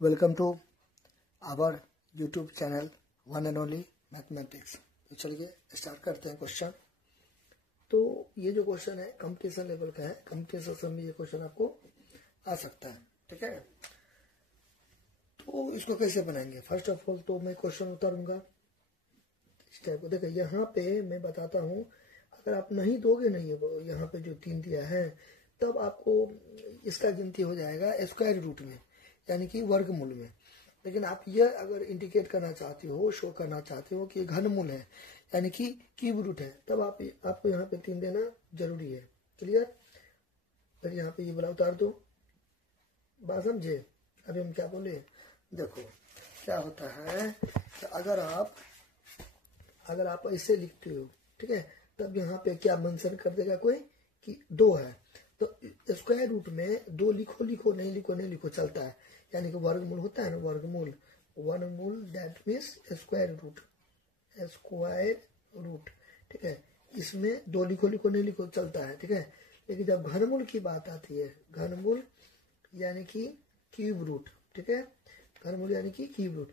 Welcome to our YouTube channel one and only mathematics. तो चलिए start करते हैं क्वेश्चन। तो ये जो क्वेश्चन है कंपटीशन लेवल का है, कंपटीशन में ये क्वेश्चन आपको आ सकता है, ठीक है। तो इसको कैसे बनाएंगे, फर्स्ट ऑफ ऑल तो मैं क्वेश्चन उतारूंगा इस टाइप को। देखिए यहाँ पे मैं बताता हूँ, अगर आप नहीं दोगे नहीं है यहाँ पे जो 3 दिया है, तब आपको इसका गिनती हो जाएगा स्क्वायर रूट में, यानी कि वर्गमूल में। लेकिन आप यह अगर इंडिकेट करना चाहते हो, शो करना चाहते हो कि घनमूल है यानी कि क्यूब रूट है, तब आपको यहाँ पे 3 देना जरूरी है। क्लियर। फिर यहाँ पे ये वाला उतार दो, बात समझे। अभी हम क्या बोले, देखो क्या होता है कि अगर आप ऐसे लिखते हो, ठीक है, तब यहाँ पे क्या मेंशन कर देगा कोई कि 2 है, तो स्क्वायर रूट में 2 लिखो नहीं लिखो चलता है, यानी कि वर्गमूल होता है ना, वर्गमूल दैट मीन्स स्क्वायर रूट, ठीक है। इसमें 2 लिखो नहीं लिखो चलता है, ठीक है। लेकिन जब घनमूल की बात आती है, घनमूल यानी कि क्यूब रूट, ठीक है, घनमूल यानी कि क्यूब रूट,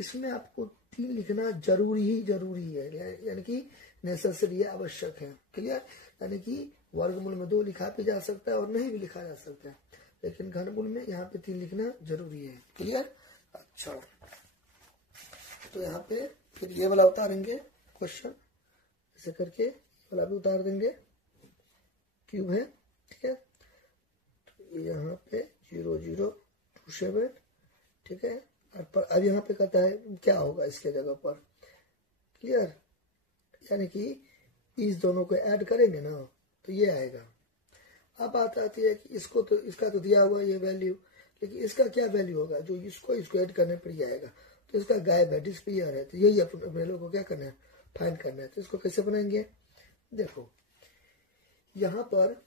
इसमें आपको 3 लिखना जरूरी है, यानी कि नेसेसरी है, आवश्यक है। क्लियर। यानी कि वर्गमूल में 2 लिखा भी जा सकता है और नहीं भी लिखा जा सकता है, लेकिन घनमूल में यहाँ पे 3 लिखना जरूरी है। क्लियर। अच्छा, तो यहाँ पे फिर ये वाला उतारेंगे क्वेश्चन, ऐसे करके ये वाला भी उतार देंगे, क्यूब है, ठीक है। तो यहाँ पे 0 0 2 7, ठीक है। और अब यहाँ पे कहता है क्या होगा इसके जगह पर। क्लियर। यानी कि इस दोनों को ऐड करेंगे ना तो ये आएगा। अब बात आती है कि इसका तो दिया हुआ ये वैल्यू, लेकिन इसका क्या वैल्यू होगा जो इसको ऐड करने पर ही आएगा। तो इसका गायब है, डिस्पियर है, तो यही अपने लोगों को क्या करना है, फाइंड करना है। तो इसको कैसे बनाएंगे, देखो यहाँ पर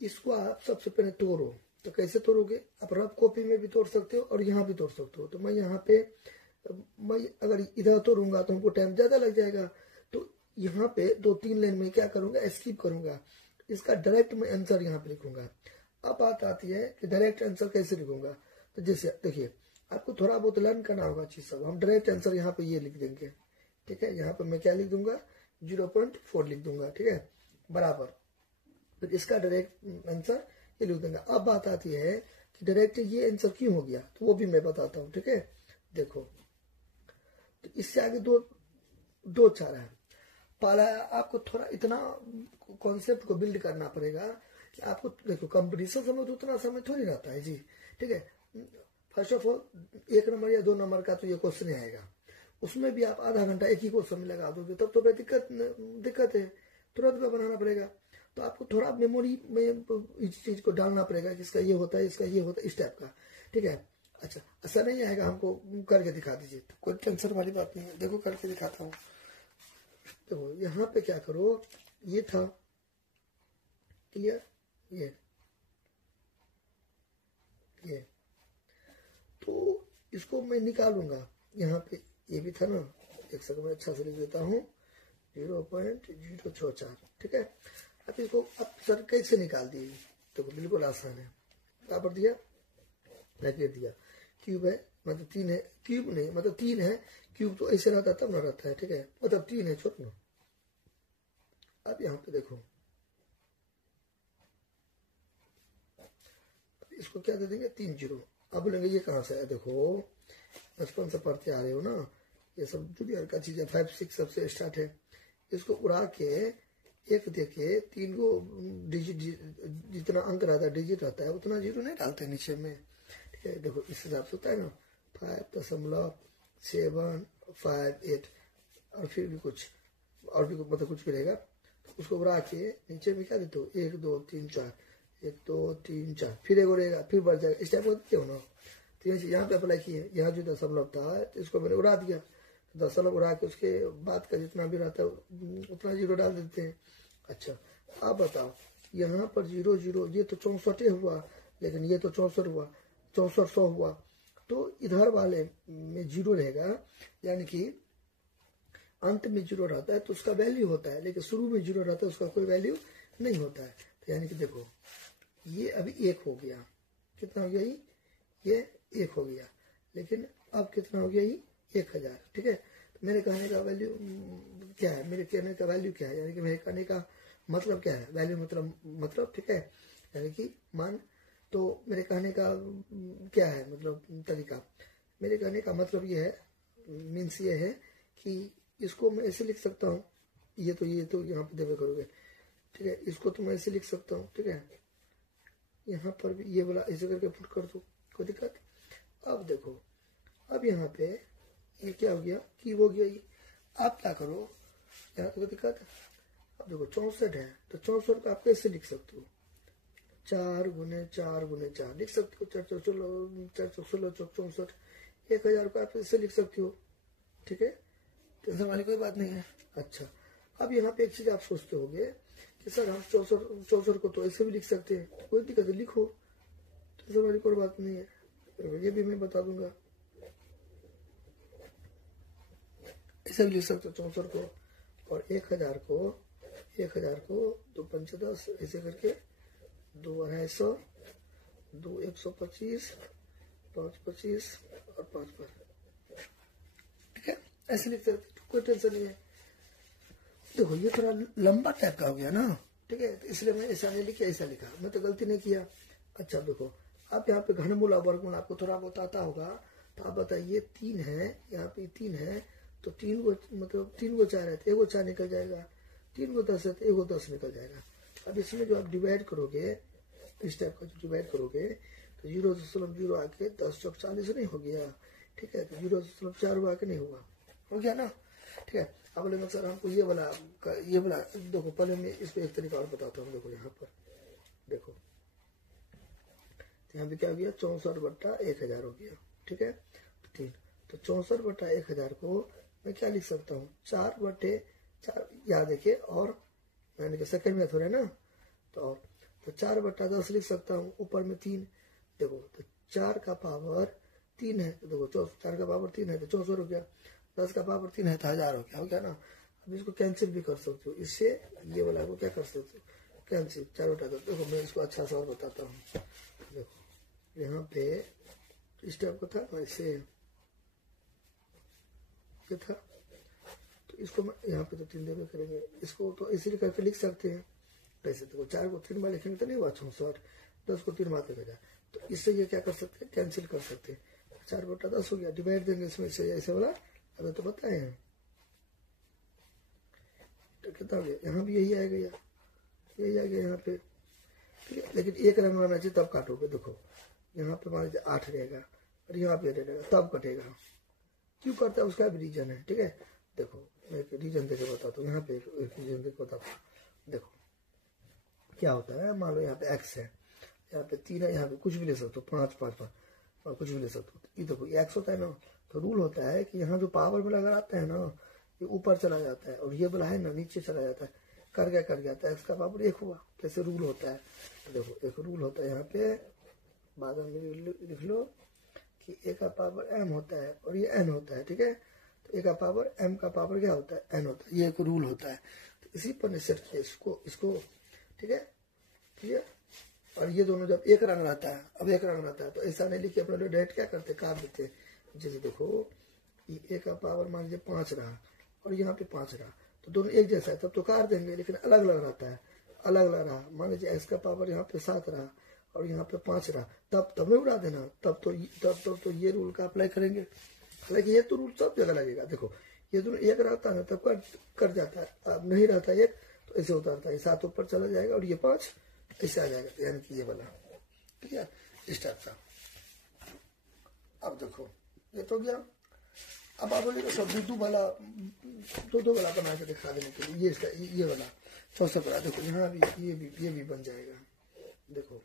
इसको आप सबसे पहले तोड़ो। तो कैसे तोड़ोगे, आप रफ कॉपी में भी तोड़ सकते हो और यहाँ भी तोड़ सकते हो। तो मैं यहाँ पे अगर इधर तोड़ूंगा तो हमको टाइम ज्यादा लग जाएगा, तो यहाँ पे 2-3 लाइन में क्या करूंगा, स्किप करूंगा, इसका डायरेक्ट मैं आंसर यहाँ पे लिखूंगा। अब बात आती है कि डायरेक्ट आंसर कैसे लिखूंगा। तो जैसे देखिए, आपको थोड़ा बहुत लर्न करना होगा चीज सब। हम डायरेक्ट आंसर यहाँ पे ये लिख देंगे, ठीक है। यहाँ पे मैं क्या लिख दूंगा, 0.4 लिख दूंगा, ठीक है, बराबर। फिर इसका डायरेक्ट आंसर ये लिख देंगे। अब बात आती है कि डायरेक्ट ये आंसर क्यों हो गया, तो वो भी मैं बताता हूँ, ठीक है। देखो, तो इससे आगे दो चारा है। पहला आपको थोड़ा इतना कॉन्सेप्ट को बिल्ड करना पड़ेगा कि आपको देखो कंपटीशन समय तो उतना समय थोड़ी रहता है जी, ठीक है। फर्स्ट ऑफ ऑल 1 नंबर या 2 नंबर का तो ये क्वेश्चन आएगा, उसमें भी आप आधा घंटा एक ही क्वेश्चन में लगा दोगे, तब तो दिक्कत है, तुरंत में बनाना पड़ेगा। तो आपको थोड़ा मेमोरी में इस चीज को डालना पड़ेगा कि इसका ये होता है, इसका ये होता है, इस टाइप का, ठीक है। अच्छा, ऐसा नहीं आएगा, हमको करके दिखा दीजिए, तो कोई टेंशन वाली बात नहीं है। देखो करके दिखाता हूँ। देखो यहाँ पे क्या करो, ये था, क्लियर, ये तो इसको मैं निकालूंगा। यहाँ पे ये भी था ना, एक सेकंड में अच्छा से लिख देता हूँ, 0.064, ठीक है। अब इसको अब सर कैसे निकाल दिए, तो बिल्कुल आसान है। बराबर दिया, नेगेटिव दिया, क्यूब है मतलब 3 है, क्यूब नहीं मतलब 3 है, क्यूब तो ऐसे रहता तब ना रहता है, ठीक है, मतलब 3 है, छोड़ लो। अब यहाँ पे देखो, इसको क्या दे देंगे, 3 0। अब बोलेंगे ये कहाँ से है, देखो बचपन से पढ़ते आ रहे हो ना, ये सब जूनियर का चीज है, 5 6 सबसे स्टार्ट है। इसको उड़ा के 1 देके 3 को डिजिट, जितना अंक रहता है, डिजिट रहता है, उतना 0 नहीं डालते नीचे में, ठीक है। देखो इस हिसाब से होता है ना, 5.758 और फिर भी कुछ और भी मतलब कुछ भी रहेगा। तो उसको उड़ा के नीचे में क्या देते हो, 1 2 3 4, 1 2 3 4, फिर एक रहेगा, फिर बढ़ जाएगा, इस टाइप को देते हो ना। तो यहाँ पे अप्लाई किए, यहाँ जो दशमलव था तो इसको मैंने उड़ा दिया, तो दशमलव उड़ा के उसके बाद का जितना भी रहता है उतना 0 डाल देते हैं। अच्छा, अब बताओ, यहाँ पर 0 0, ये तो 64 हुआ, लेकिन ये तो 64 हुआ, 6400 हुआ, तो इधर वाले में 0 रहेगा, यानी कि अंत में 0 रहता है तो उसका वैल्यू होता है, लेकिन शुरू में 0 रहता है उसका कोई वैल्यू नहीं होता है। तो यानी कि देखो ये अभी 1 हो गया, कितना हो गया, ये 1 हो गया, लेकिन अब कितना हो गया ये 1000, ठीक है। तो मेरे कहने का वैल्यू क्या है, मेरे कहने का वैल्यू क्या है, यानी कि मेरे कहने का मतलब क्या है, वैल्यू मतलब ठीक है, यानी कि मान। तो मेरे कहने का क्या है मतलब तरीका, मेरे कहने का मतलब ये है, मीन्स ये है कि इसको मैं ऐसे लिख सकता हूँ, ये तो यहाँ पे देवे करोगे, ठीक है। इसको तो मैं ऐसे लिख सकता हूँ, ठीक है। यहाँ पर भी ये वाला ऐसे करके पुट कर दो, कोई दिक्कत। अब देखो, अब यहाँ पे ये क्या हो गया, कि हो गया ये। आप क्या करो, यहाँ तो कोई दिक्कत। अब देखो 64 है, तो 64 को आप कैसे लिख सकते हो, 4 गुने 4 गुने 4 लिख सकते हो, 4 4 16 64, 1000 को आप ऐसे लिख सकते हो, ठीक है। टेंशन वाली कोई बात नहीं है। अच्छा, अब यहाँ पे एक चीज आप सोचते होगे कि सर हम 64 को तो ऐसे भी लिख सकते हैं, कोई दिक्कत है, लिखो, टेंशन वाली कोई बात नहीं है, ये भी मैं बता दूंगा। ऐसे भी लिख सकते हो 64 को, और 1000 को 2 5 10 ऐसे करके 2 250, 2 125, 5 25 और 5 5, ठीक है। ऐसे लिख सकते, कोई टेंशन नहीं है। देखो ये थोड़ा लंबा टाइप का हो गया ना, ठीक है, तो इसलिए मैं ऐसा नहीं लिखा, ऐसा लिखा, मैं तो गलती नहीं किया। अच्छा देखो, आप यहाँ पे घनमूल और वर्गमूल आपको थोड़ा बहुत आता होगा, तो आप बताइए 3 है, यहाँ पे 3 है, तो 3 को मतलब 3 को 4 है तो 1 को 4 निकल जाएगा, 3 को 10 है तो 1 को 10 निकल जाएगा। अब इसमें जो आप डिवाइड करोगे, इस टाइप का जो डिवाइड करोगे, तो 0.0 आके 10 चौक 40 नहीं हो गया, ठीक है। तो 0.4 आके नहीं हुआ, हो गया ना, ठीक है। अब बोले सर हमको ये वाला देखो, पहले मैं इसको एक तरीका और बताता हूँ। देखो यहाँ पर देखो, तो यहाँ पे क्या हो गया, 64/1000 हो गया, ठीक है। तो 64/1000 को मैं क्या लिख सकता हूँ, 4/4, याद देखिए, और यानी कि सेकंड में थोड़ा ना, तो 4/10 लिख सकता हूँ, ऊपर में 3। देखो तो 4 का पावर 3 है, तो देखो 4 का पावर 3 है तो 64 हो गया, 10 का पावर 3 है तो 1000 हो गया ना। अब इसको कैंसिल भी कर सकते हो, इससे ये वाला को क्या कर सकते हो, कैंसिल, 4/10। देखो मैं इसको अच्छा सा और बताता हूँ। देखो यहाँ पे इस टाइप का था, ऐसे ये था, तो इसको मैं यहाँ पे तो 3 देवे करेंगे, इसको तो इसीलिए करके लिख सकते हैं। कैसे, देखो 4 को 3 बार लिखेंगे तो नहीं हुआ 64, 10 को 3 बार लिखा, तो इससे ये क्या कर सकते हैं, कैंसिल कर सकते हैं। 4/10 हो गया, डिवाइड देंगे इसमें से, ऐसे वाला अभी तो बताए हैं, तो कितना हो गया, यहाँ भी यही आएगा, यही आएगा यहाँ पे, ठीक है। लेकिन एक रंग आना चाहिए तब काटोगे। देखो यहाँ पे मान लीजिए 8 रहेगा और यहाँ पे रहेगा, तब कटेगा। क्यों करता है उसका भी रीजन है, ठीक है। देखो मैं एक रीजन देके बताता हूँ, यहाँ पे एक रीजन देके बताता हूँ। देखो क्या होता है, मान लो यहाँ पे x है, यहाँ पे 3 है, यहाँ पे कुछ भी ले सकते हो, 5 5 5 और कुछ भी ले सकते हो। ये देखो ये x होता है ना, तो रूल होता है कि यहाँ जो पावर में अगर आता है ना, ये ऊपर चला जाता है, और ये वाला है ना नीचे चला जाता है, कर गया तो x का पावर 1 हुआ, कैसे रूल होता है। तो देखो एक रूल होता है यहाँ पे, बाद में लिख लो कि a का पावर m होता है और ये n होता है, ठीक है। तो a का पावर m का पावर क्या होता है, n होता है, ये एक रूल होता है। तो इसी पर निश्चित किया इसको, ठीक है, ठीक है। और ये दोनों जब एक रंग रहता है, अब एक रंग रहता है तो ऐसा नहीं लिखे, अपने लोग डायरेक्ट क्या करते, काट देते। जैसे देखो ये a का पावर मान लीजिए 5 रहा और यहाँ पे 5 रहा, तो दोनों एक जैसा है तब तो काट देंगे, लेकिन अलग अलग रहता है, अलग अलग रहा। मान लीजिए x का पावर यहाँ पे 7 रहा और यहाँ पे 5 रहा, तब नहीं उड़ा देना, तब तो ये रूल का अप्लाई करेंगे। हालांकि ये तो रूल सब जगह लगेगा। देखो ये दोनों एक रहता है तब कट जाता है, अब नहीं रहता एक तो ऐसे उतारता है, 7 ऊपर चला जाएगा और ये 5 ऐसे आ जाएगा, यानी कि ये वाला, ठीक है, इस टाइप का। अब देखो ये तो गया। अब आप बोलेगा सब दो वाला बना के दिखा देने के लिए, ये वाला 64 वाला, देखो यहाँ भी ये भी बन जाएगा। देखो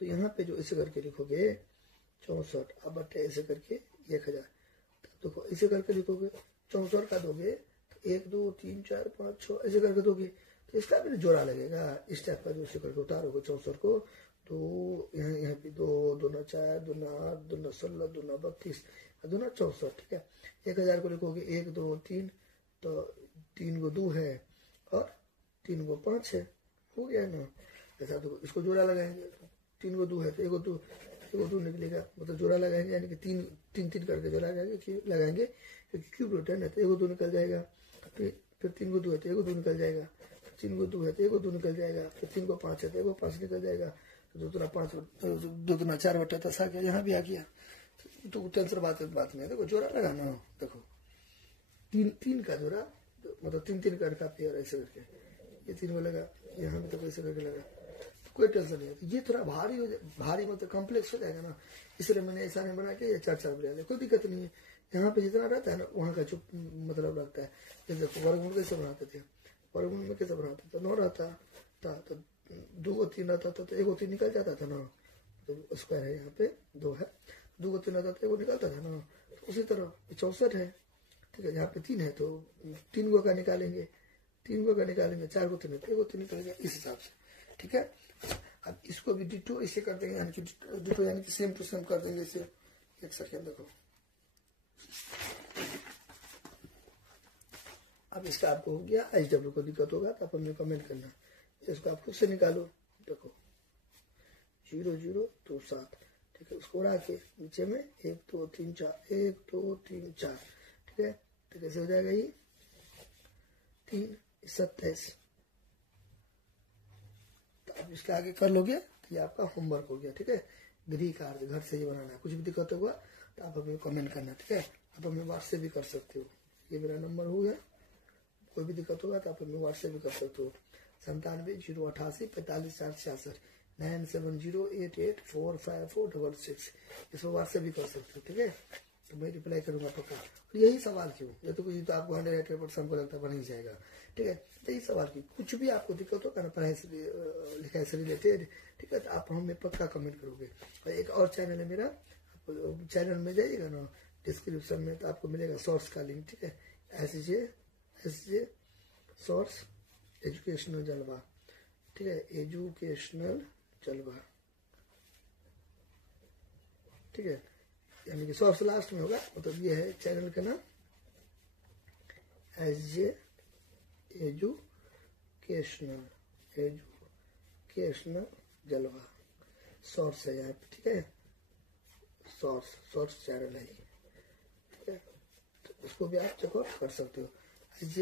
तो यहाँ पे जो ऐसे करके लिखोगे 64, अब बटे ऐसे करके 1000, देखो ऐसे करके लिखोगे 64 का दोगे तो 1 2 3 4 5 6 ऐसे करके दोगे, तो इसका भी जोड़ा लगेगा, इस टाइप का जो ऐसे करके उतारोगे 64 को, तो यहाँ पे 2 2 4 2 8 2 16 2 32 2 64, ठीक है। 1000 को लिखोगे 1 2 3, तो 3 को 2 है और 3 को 5 है, हो गया ना। ऐसा तो इसको जोड़ा लगाएंगे, तीन को 2 है तो एगो 2 निकलेगा, मतलब जोड़ा लगाएंगे यानी कि तीन करके जोड़ा लगाएंगे क्योंकि क्यूब रूट है ना, तो एगो 2 निकल जाएगा। फिर 3 को 2 है तो एगो 2 निकल जाएगा, 3 को 2 है तो एगो 2 निकल जाएगा, फिर 3 को 5 है तो एगो 5 निकल जाएगा, तो 2 दूना 5, 2 दूना 4 बटा 10 आ गया, यहाँ भी आ गया। तो टेंशन बात नहीं है। देखो जोड़ा लगाना हो, देखो तीन का जोड़ा, मतलब 3 का रखा पेयर ऐसे करके, ये 3 को लगा, यहाँ भी तो कैसे करके लगा, तो कोई टेंशन नहीं है। तो ये थोड़ा भारी मतलब कॉम्प्लेक्स हो जाएगा ना, इसलिए मैंने ऐसा नहीं बना के ये 4 बना दिया, कोई दिक्कत नहीं है। यहाँ पे जितना रहता है ना वहाँ का जो मतलब रहता है, जैसे वर्गमूल कैसे बनाते थे, वर्गमूल में कैसे बनाते थे, 9 रहता था तो 2 को 3 रहता था तो एगो 3 निकल जाता था ना, तो स्क्वायर है यहाँ पे 2 है, 2 को 3 रहता था एगो निकलता था ना, तो उसी तरह 64 है, ठीक है। यहाँ पे 3 है तो 3 को का निकालेंगे, 3 को का निकालेंगे, 4 को 3 है तो एगो 3 निकलेगा, इस हिसाब से, ठीक है। अब इसको भी डिटो इसे कर देंगे, यानी कि डिटो यानी कि सेम टू सेम कर देंगे इसे। एक सेकेंड देखो, अब इसका आपको हो गया, HW को दिक्कत होगा तो आप हमें कमेंट करना, इसको आप खुद से निकालो। देखो 0 0 2 7, ठीक है, उसको उड़ा के नीचे में 1 2 3 4, 1 2 3 4, ठीक है। तो कैसे हो जाएगा ये 3 27, तो आप इसके आगे कर लोगे तो ये आपका होमवर्क हो गया, ठीक है। गृह कार्य घर से ही बनाना है, कुछ भी दिक्कत होगा तो आप हमें कमेंट करना, ठीक है। आप हमें व्हाट्सएप भी कर सकते हो, ये मेरा नंबर हो गया, कोई भी दिक्कत होगा तो आप हमें व्हाट्सएप भी कर सकते हो, 97 088 45 466 9708845466, इसमें व्हाट्सएप भी कर सकते हो, ठीक है। तो मैं रिप्लाई करूंगा पक्का। और यही सवाल क्यों, या तो कुछ तो आपको 100% हमको लगता है बन ही जाएगा, ठीक है। तो यही सवाल की कुछ भी आपको दिक्कत होगा ना पढ़ाई से लिखाई से रिलेटेड, ठीक है, तो आप हमें पक्का कमेंट करोगे। और एक और चैनल है मेरा, चैनल में जाइएगा ना डिस्क्रिप्शन में तो आपको मिलेगा सोर्स का लिंक, ठीक है, SJ सोर्स एजुकेशनल जलवा, ठीक है, एजुकेशनल जलवा, ठीक है, यानी कि सोर्स लास्ट में होगा, मतलब ये है चैनल का नाम, SJ एजुकेशनल जलवा, सोर्स है यहाँ पे, ठीक है, सोर्स चैनल है, ठीक है। तो उसको भी आप चेकआउट कर सकते हो, SJ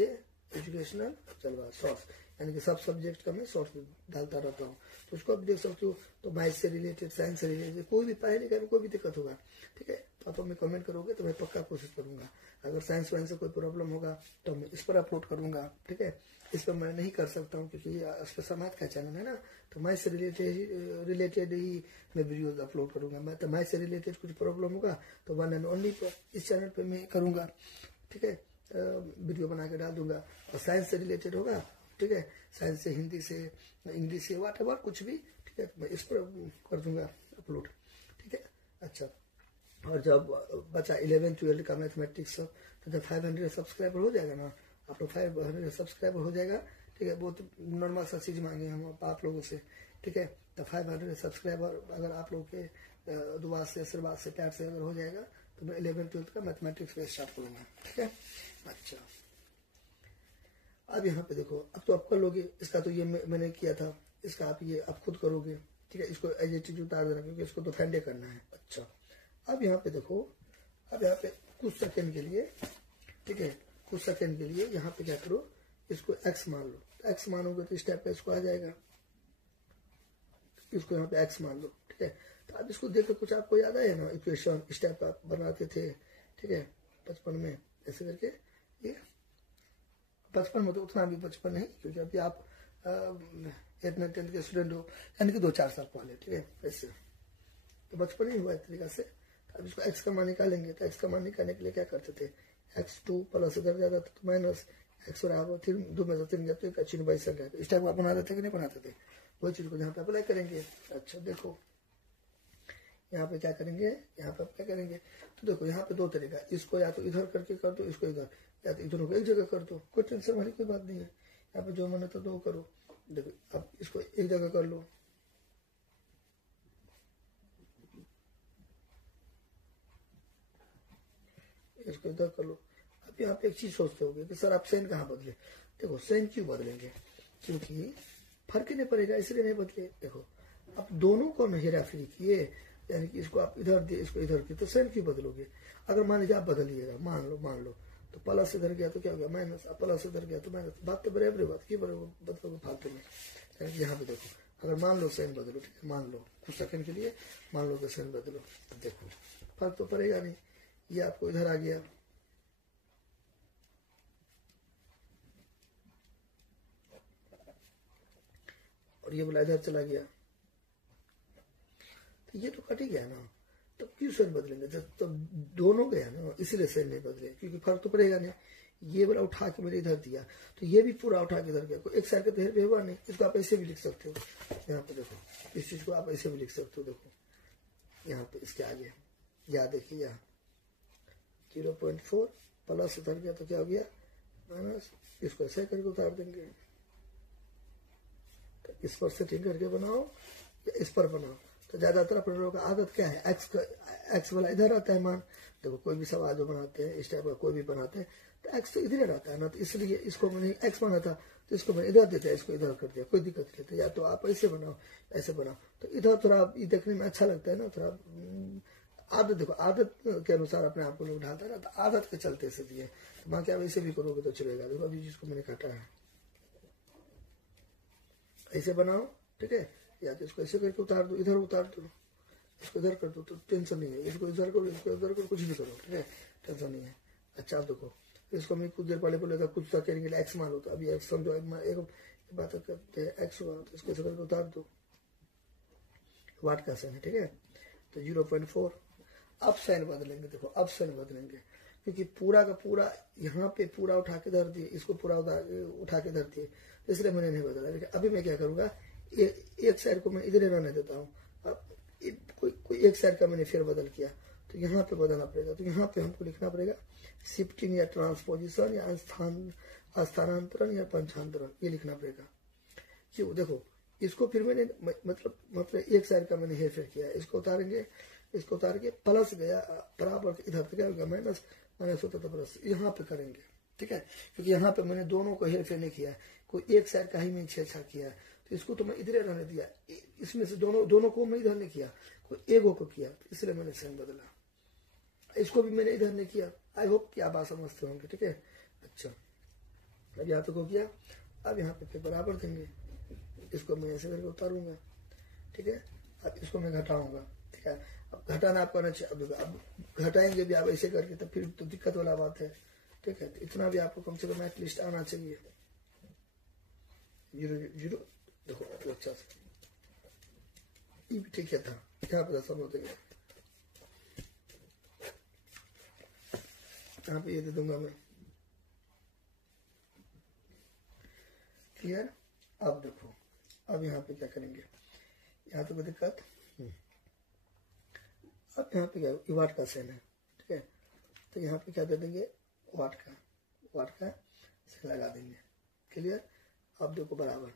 एजुकेशनल जलवा सोर्स, यानी कि सब सब्जेक्ट का मैं शॉर्ट डालता रहता हूँ, तो उसको आप देख सकते हो। तो मैथ से रिलेटेड, साइंस से रिलेटेड, कोई भी पढ़ाई लिखाई में कोई भी दिक्कत होगा, ठीक है, तो आप हमें कमेंट करोगे तो मैं पक्का कोशिश करूंगा। अगर साइंस वाइंस से कोई प्रॉब्लम होगा तो मैं इस पर अपलोड करूंगा, ठीक है। इस पर मैं नहीं कर सकता हूँ क्योंकि इस पर समाज का चैनल है ना, तो मैथ से रिलेटेड ही मैं वीडियो अपलोड करूंगा। मैं तो मैथ से रिलेटेड कुछ प्रॉब्लम होगा तो 1 and only पर इस चैनल पर मैं करूंगा, ठीक है, वीडियो बना के डाल दूंगा। और साइंस से रिलेटेड होगा, ठीक है, साइंस से, हिंदी से, इंग्लिश से, व्हाटएवर कुछ भी, ठीक है, तो मैं इस पर कर दूंगा अपलोड, ठीक है। अच्छा, और जब बच्चा 11 12 का मैथमेटिक्स, तो जब 500 सब्सक्राइबर हो जाएगा ना, आप लोग 500 सब्सक्राइबर हो जाएगा, ठीक है, बहुत नॉर्मल सा चीज मांगे हम आप लोगों से, ठीक है। तो 500 सब्सक्राइबर अगर आप लोग के दुआ से, आशीर्वाद से, प्यार से अगर हो जाएगा तो मैं 11 12 का मैथमेटिक्स पे स्टार्ट करूंगा, ठीक है। अच्छा, अब यहाँ पे देखो, अब तो आप कर लोगे इसका, तो ये मैंने किया था, इसका आप ये आप खुद करोगे, ठीक है। इसको एज इट इज उतार देना क्योंकि इसको तो फैंडे करना है। अच्छा, अब यहाँ पे देखो, अब यहाँ पे कुछ सेकंड के लिए, ठीक है, कुछ सेकंड के लिए यहाँ पे क्या करो, इसको x मान लो, तो x मानोगे तो इस टाइप का इसको आ जाएगा, इसको यहाँ पे x मान लो, ठीक है। तो अब इसको देखो, कुछ आपको याद आया ना इक्वेशन इस टाइप का बनाते थे, ठीक है, बचपन में ऐसे करके। ये बचपन में तो उतना भी बचपन नहीं, क्योंकि अभी आप 8 9 10 के स्टूडेंट हो, यानी कि 2 4 साल पहले, ठीक है, ऐसे तो बचपन ही हुआ इस तरीका से। अब इसको x का मान निकालेंगे, तो x का मान निकालने के लिए क्या करते थे, x2 प्लस इधर जाता था तो माइनस x बराबर 2 में से 3 गया तो एक चिन्ह बाई संख्या, इस टाइप का बनाते थे कि नहीं बनाते थे, वही चीज को यहाँ पे अप्लाई करेंगे। अच्छा देखो, यहाँ पे क्या करेंगे, यहाँ पे क्या करेंगे, तो देखो यहाँ पे 2 तरीका, इसको या तो इधर करके कर दो, इसको इधर, या तो इधर को एक जगह कर दो, कोई टेंशन वाली कोई बात नहीं है। यहाँ पे जो मन तो 2 करो, देखो अब इसको एक जगह कर लो, इसको इधर कर लो। अब यहाँ पे एक चीज सोचते होगे कि सर आप साइन कहाँ बदले, देखो साइन क्यों बदलेंगे, क्योंकि फर्क ही नहीं पड़ेगा इसलिए नहीं बदले। देखो आप दोनों को हेरा फेरी किए, यानी कि इसको आप इधर दिए, इसको इधर किए, तो साइन क्यों बदलोगे? अगर मान लीजिए आप बदलिएगा, मान लो तो प्लस इधर गया तो क्या हो गया माइनस, प्लस इधर गया तो माइनस, बात तो बराबर बात क्यों बदलोगे फालतू में? यानी कि यहाँ पे देखो, अगर मान लो साइन बदलो, ठीक है, मान लो कुछ सेकंड के लिए मान लो कि साइन बदलो, देखो फर्क तो पड़ेगा नहीं, ये आपको इधर आ गया, और ये बोला इधर चला गया, तो ये तो कट ही गया ना, तो क्यों साइन बदलेंगे? जब तो दोनों गया ना, इसीलिए साइन नहीं बदले, क्योंकि फर्क तो पड़ेगा नहीं। ये वाला उठा के मैंने इधर दिया, तो ये भी पूरा उठा के इधर गया, कोई एक साइड का तो हुआ नहीं। इसको आप ऐसे भी लिख सकते हो, यहाँ पे देखो, इस चीज को आप ऐसे भी लिख सकते हो, देखो यहाँ पे इसके आगे या देखिए यहाँ 0.4 प्लस उतर गया तो क्या हो गया माइनस, इसको ऐसे करके उतार देंगे। तो इस पर सेटिंग करके बनाओ या इस पर बनाओ, तो ज्यादातर अपने लोगों का आदत क्या है, एक्स वाला इधर आता है मान। देखो कोई भी सवाल जो बनाते हैं इस टाइप का कोई भी बनाते हैं तो एक्स तो इधर रहता है ना, तो इसलिए इसको मैंने एक्स माना था तो इसको मैंने इधर देता है, इसको इधर कर दिया, कोई दिक्कत नहीं है। या तो आप ऐसे बनाओ, ऐसे बनाओ, तो इधर थोड़ा ये देखने में अच्छा लगता है ना, थोड़ा आदत, देखो आदत के अनुसार अपने आप को लोग ढालता है ना, तो आदत के चलते से दिए, तो बाकी आप ऐसे भी करोगे तो चलेगा। देखो अभी जिसको मैंने काटा है ऐसे बनाओ, ठीक है, या तो इसको ऐसे करके उतार दो, इधर उतार दो, इसको इधर कर दो, तो टेंशन नहीं है। इसको इधर करो, इसको इधर करो, कुछ भी करो, ठीक है, टेंशन नहीं है। अच्छा आप देखो, इसको मैं कुछ देर पहले बोला था कुछ तक करने के लिए एक्स मान लो, तो अभी एक्स समझो, एक बात करते हैं, एक्स हुआ तो इसको ऐसे करके उतार दो, वाट का साइन है, ठीक है, तो 0.4। अब साइन बदलेंगे, देखो अब साइन बदलेंगे, क्योंकि पूरा का पूरा यहाँ पे पूरा उठा के धर दिए, इसको पूरा उठा के धर दिए, इसलिए मैंने नहीं बदला। लेकिन अभी मैं क्या करूंगा, एक साइड को मैं इधर रहने देता हूँ, अब कोई एक साइड का मैंने फिर बदल किया, तो यहाँ पे बदलना पड़ेगा। तो यहाँ पे हमको लिखना पड़ेगा शिफ्टिंग या ट्रांसपोजिशन या स्थानांतरण या पंचांतरण, ये लिखना पड़ेगा। क्यों? देखो इसको फिर मैंने मतलब एक साइड का मैंने हेर फेर किया, इसको उतारेंगे, इसको उतार के प्लस गया बराबर इधर पे क्या होगा माइनस, माइनस होता तो प्लस, यहाँ पे करेंगे, ठीक है, क्योंकि यहाँ पे मैंने दोनों को हेर फेर नहीं किया, कोई एक साइड का ही मैं छेड़छाड़ किया है, तो इसको तो मैं इधर रहने दिया, इसमें से दोनों को मैं इधर नहीं किया, कोई एगो को किया, तो इसलिए मैंने साइन बदला। इसको भी मैंने इधर नहीं किया। आई होप कि आप बात समझते होंगे, ठीक है। अच्छा अब यहाँ तक हो गया, अब यहाँ पे फिर बराबर देंगे, इसको मैं ऐसे करके उतारूंगा, ठीक है, अब इसको मैं घटाऊंगा, ठीक है। अब घटाना आपको आना चाहिए, अब घटाएंगे भी आप ऐसे करके, तो फिर तो दिक्कत वाला बात है, ठीक है। तो इतना भी आपको कम से कम एटलीस्ट आना चाहिए। 0 देखो अच्छा से ये भी ठीक है था, यहाँ पे समझ देंगे, यहाँ पे ये दे दूंगा मैं, क्लियर। अब देखो अब यहाँ पे क्या करेंगे, यहाँ तो कोई दिक्कत, अब यहाँ पे क्या वाट का साइन है, ठीक है, तो यहाँ पे क्या दे देंगे वाट का साइन लगा देंगे, क्लियर। अब देखो बराबर।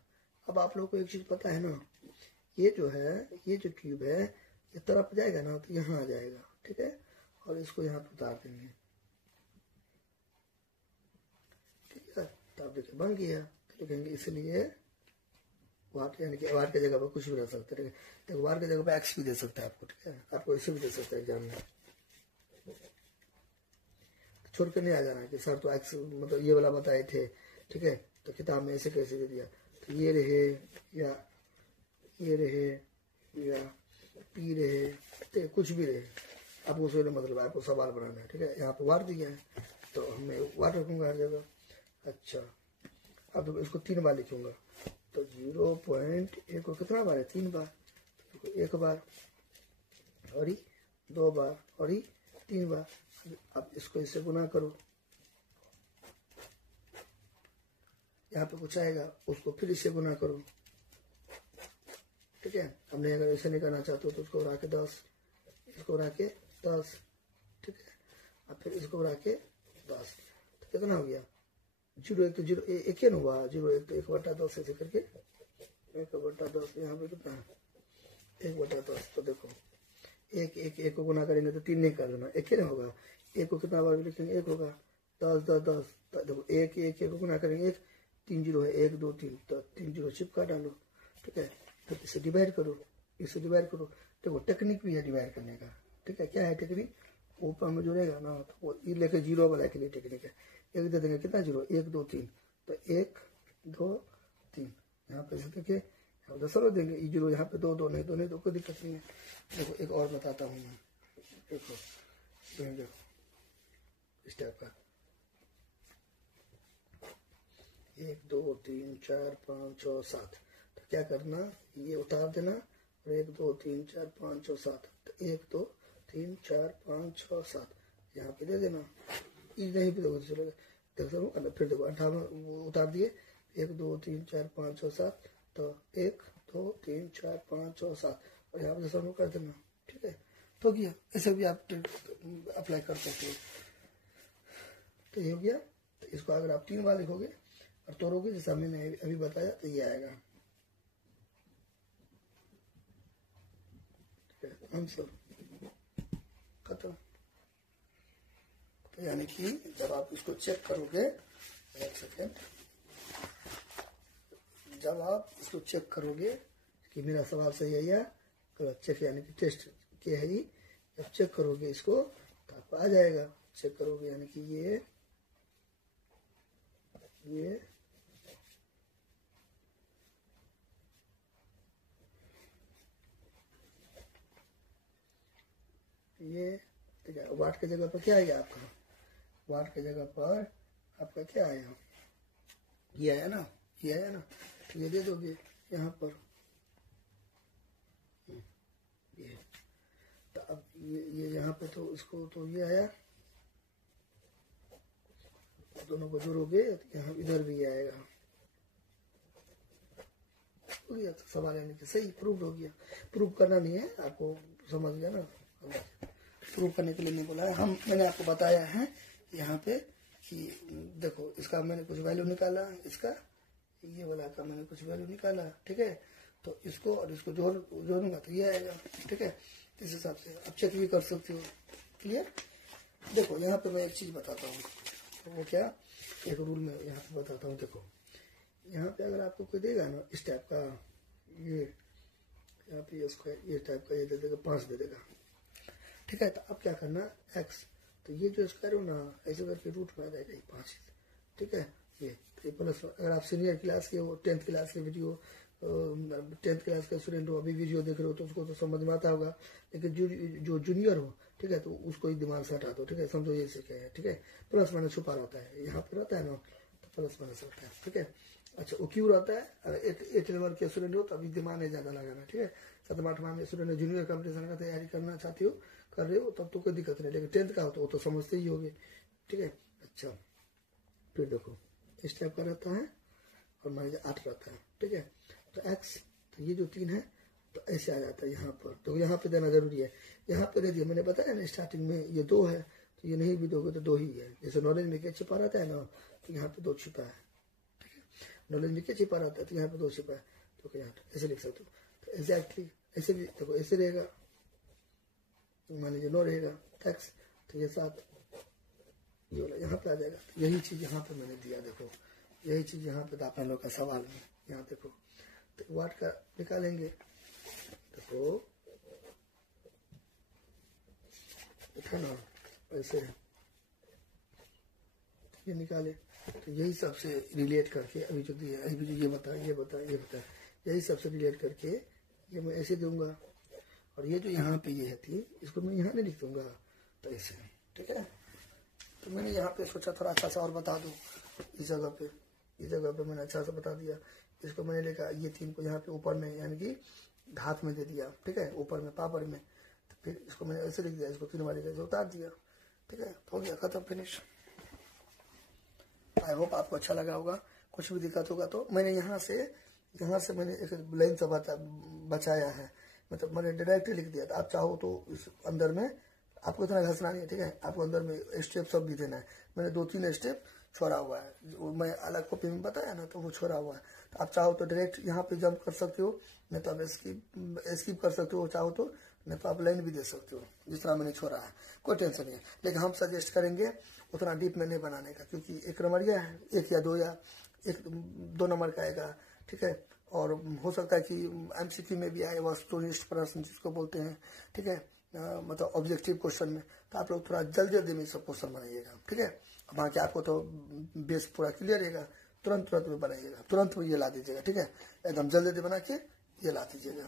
अब आप लोगों को एक चीज पता है ना, ये जो है ये जो क्यूब है ये तरफ जाएगा ना तो यहाँ आ जाएगा, ठीक है, और इसको यहाँ पे उतार देंगे, ठीक है। तो आप देखिए बन गया, तो लिखेंगे इसलिए वाट, यानी कि वाट की जगह पर कुछ भी रह सकता है, देखो वाट की जगह पर एक्स भी दे सकता है आपको, ठीक है, आपको इसे भी दे सकता है एग्जाम में, छोड़ कर नहीं आ जाना कि सर तो एक्स मतलब ये वाला बताए थे, ठीक है, तो किताब में ऐसे कैसे दे दिया, तो ये रहे या ये रहे या पी रहे, तो कुछ भी रहे, आपको उसमें मतलब आपको सवाल बनाना है, ठीक है। यहाँ पे वाट दिया है तो मैं वाट रखूंगा हर जगह। अच्छा अब तो इसको 3 बार लिखूंगा, तो 0.1 को कितना बार है 3 बार, तो 1 बार और 2 बार और 3 बार। अब इसको इससे गुना करो, यहाँ पे कुछ आएगा उसको फिर इससे गुना करो, ठीक है। हमने अगर ऐसे नहीं करना चाहते हो तो उसको बढ़ा के 10, इसको बढ़ा के 10, ठीक है, और फिर इसको बढ़ा के 10, तो कितना हो गया 0 1 तो 0 1 ही हुआ, 0 1 तो 1/10 ऐसे करके 1/10, यहाँ पे कितना 1/10, तो देखो 1 को गुना करेंगे तो 3 नहीं कर देना, 1 ही ना होगा, 1 को कितना बार लिखेंगे 1 होगा, 10 10 10, देखो 1 को गुना करेंगे 1, 3 0 है 1 2 3, तो 3 0 चिपका डालो, ठीक है, फिर इसे डिवाइड करो, इससे डिवाइड करो। देखो टेक्निक भी है डिवाइड करने का, ठीक है। क्या है टेक्निक? ऊपर में जो रहेगा ना तो वो ये लेके जीरो वाला के लिए टेक्निक है। एक दे देंगे कितना जीरो, 1 2 3, तो 1 2 3 यहाँ पे से देखिए यहाँ पे सरो देंगे, ये जीरो यहाँ पे 2 2 नहीं 2 नहीं तो कोई दिक्कत नहीं है। देखो एक और बताता हूँ मैं, देखो इस टाइप का 1 2 3 4 5 6 7, तो क्या करना, ये उतार देना और 1 2 3 4 5 6 7, तो 1 2 3 4 5 6 7 यहाँ पे दे देना। ये नहीं भी दोगे तो चलेगा। देखो फिर देखो 58 उतार दिए, 1 2 3 4 5 6 7, तो 1 2 3 4 5 6 7 और यहाँ पे सब कर देना, ठीक है। तो किया ऐसे भी आप अप्लाई कर सकते हो। तो ये हो गया। तो इसको अगर आप 3 बार लिखोगे और तोड़ोगे जैसा मैंने अभी बताया तो ये आएगा, आंसर खत्म। तो यानी कि जब आप इसको चेक करोगे, एक सेकेंड, जब आप इसको चेक करोगे कि मेरा सवाल सही है या गलत, चेक यानी कि टेस्ट क्या है, ये जब चेक करोगे इसको तो आपको आ जाएगा। चेक करोगे यानी कि ये वाट की जगह पर क्या आएगा आपका, वाट की जगह पर आपका क्या आएगा, ये आया ना, ये आया ना, तो ये दे दोगे यहाँ पर ये। तो अब ये यहाँ पे तो इसको तो ये आया, दोनों को जोड़ोगे तो यहाँ इधर भी आएगा, हो गया। तो सवाल यानी कि सही प्रूव हो गया। प्रूव करना नहीं है, आपको समझ गया ना, प्रूव करने के लिए नहीं बोला है हम, मैंने आपको बताया है यहाँ पे कि देखो इसका मैंने कुछ वैल्यू निकाला, इसका ये वाला का मैंने कुछ वैल्यू निकाला, ठीक है। तो इसको और इसको जोड़ूंगा तो ये आएगा, ठीक है। इस हिसाब से आप चेक भी कर सकते हो। क्लियर? देखो यहाँ पे मैं एक चीज बताता हूँ, वो क्या, एक रूल में यहाँ पे बताता हूँ। देखो यहाँ पे अगर आपको कोई देगा ना इस टाइप का, ये यहाँ पे इसको ये टाइप का ये दे देगा 5 दे देगा, ठीक है। तो अब क्या करना, x, तो ये जो स्क्वायर हो ना ऐसे करके रूट में आ जाएगा 5, ठीक है। ये प्लस, अगर आप सीनियर क्लास के हो, 10th क्लास के वीडियो, 10th क्लास का स्टूडेंट हो, अभी वीडियो देख रहे हो तो उसको तो समझ में आता होगा, लेकिन जो जूनियर हो, ठीक है, तो उसको ही दिमाग से हटा दो, ठीक है। समझो ये क्या है, ठीक है। प्लस माइनस छुपा रहता है, यहाँ पे रहता है ना, तो प्लस माइनस रहता है, ठीक है। अच्छा वो क्यों रहता है, अगर 8 लेवल के स्टूडेंट हो तो अभी दिमाग नहीं ज्यादा लगाना, ठीक है। 7th 8th में स्टूडेंट जूनियर कॉम्पिटिशन का तैयारी करना चाहते हो, कर रहे हो, तब तो कोई दिक्कत नहीं, लेकिन 10th का हो तो वो तो समझते ही होगे, ठीक है। अच्छा फिर देखो इस टाइप का रहता है और मान लीजिए 8 रहता है, ठीक है। तो x, तो ये जो 3 है तो ऐसे आ जाता है यहाँ पर, तो यहाँ पे देना जरूरी है। यहाँ पे दे दिया, मैंने बताया ना स्टार्टिंग में ये 2 है, तो ये नहीं भी दोगे तो 2 ही है। जैसे नॉलेज में क्या छिपा रहता है ना, तो यहाँ पे 2 छिपा है, ठीक है। नॉलेज में क्या छिपा रहता है, तो यहाँ पे 2 छिपा है, तो यहाँ ऐसे लिख सकते हो। तो एग्जैक्टली ऐसे भी देखो, ऐसे रहेगा, मान लीजिए 9 रहेगा x, तो ये 7 ये वाला यहाँ पे आ जाएगा। यही चीज यहाँ पे मैंने दिया, देखो यही चीज यहाँ पे था आप लोग का सवाल में। यहाँ देखो तो वाट का निकालेंगे, देखो देखो ना ऐसे ये निकाले, तो यही सबसे रिलेट करके अभी जो दिया, अभी जो ये बता ये बता ये बता, यही सबसे रिलेट करके ये मैं ऐसे दूंगा, और ये जो यहाँ पे ये है थी इसको मैं यहाँ नहीं लिख दूंगा, तो ऐसे, ठीक है। तो मैंने यहाँ पे सोचा थोड़ा अच्छा सा और बता दूं, इस जगह पे मैंने अच्छा सा बता दिया। इसको मैंने लेकर ये 3 को यहाँ पे ऊपर में यानी कि घात में दे दिया, ठीक है, ऊपर में पापड़ में, तो फिर इसको मैंने ऐसे लिख दिया, इसको 3 वाले कैसे उतार दिया, ठीक है। तो हो गया खत्म, फिनिश। आई होप आपको अच्छा लगा होगा। कुछ भी दिक्कत होगा तो मैंने यहाँ से मैंने एक लाइन से बचाया है, मतलब मैंने डायरेक्टली लिख दिया। आप चाहो तो इस अंदर में आपको इतना घसना नहीं है, ठीक है। आपको अंदर में स्टेप सब भी देना है। मैंने 2-3 स्टेप छोड़ा हुआ है, मैं अलग कॉपी में बताया ना, तो वो छोड़ा हुआ है। तो आप चाहो तो डायरेक्ट यहाँ पे जंप कर सकते हो, नहीं तो आप स्किप कर सकते हो, चाहो तो, नहीं तो आप लाइन भी दे सकते हो, जिस तरह मैंने छोड़ा है, कोई टेंशन नहीं है। लेकिन हम सजेस्ट करेंगे उतना डीप में नहीं बनाने का, क्योंकि 1 नंबर है, 1 या 2 या 1-2 नंबर का आएगा, ठीक है। और हो सकता है कि एमसीक्यू में भी आए वस्तुनिष्ठ प्रश्न जिसको बोलते हैं, ठीक है, मतलब ऑब्जेक्टिव क्वेश्चन में। तो आप लोग थोड़ा जल्दी जल्दी में सब क्वेश्चन बनाइएगा, ठीक है। बाकी आपको तो बेस पूरा क्लियर रहेगा, तुरंत तुरंत में बनाइएगा, तुरंत में ये ला दीजिएगा, ठीक है, एकदम जल्दी जल्दी बना के ये ला दीजिएगा।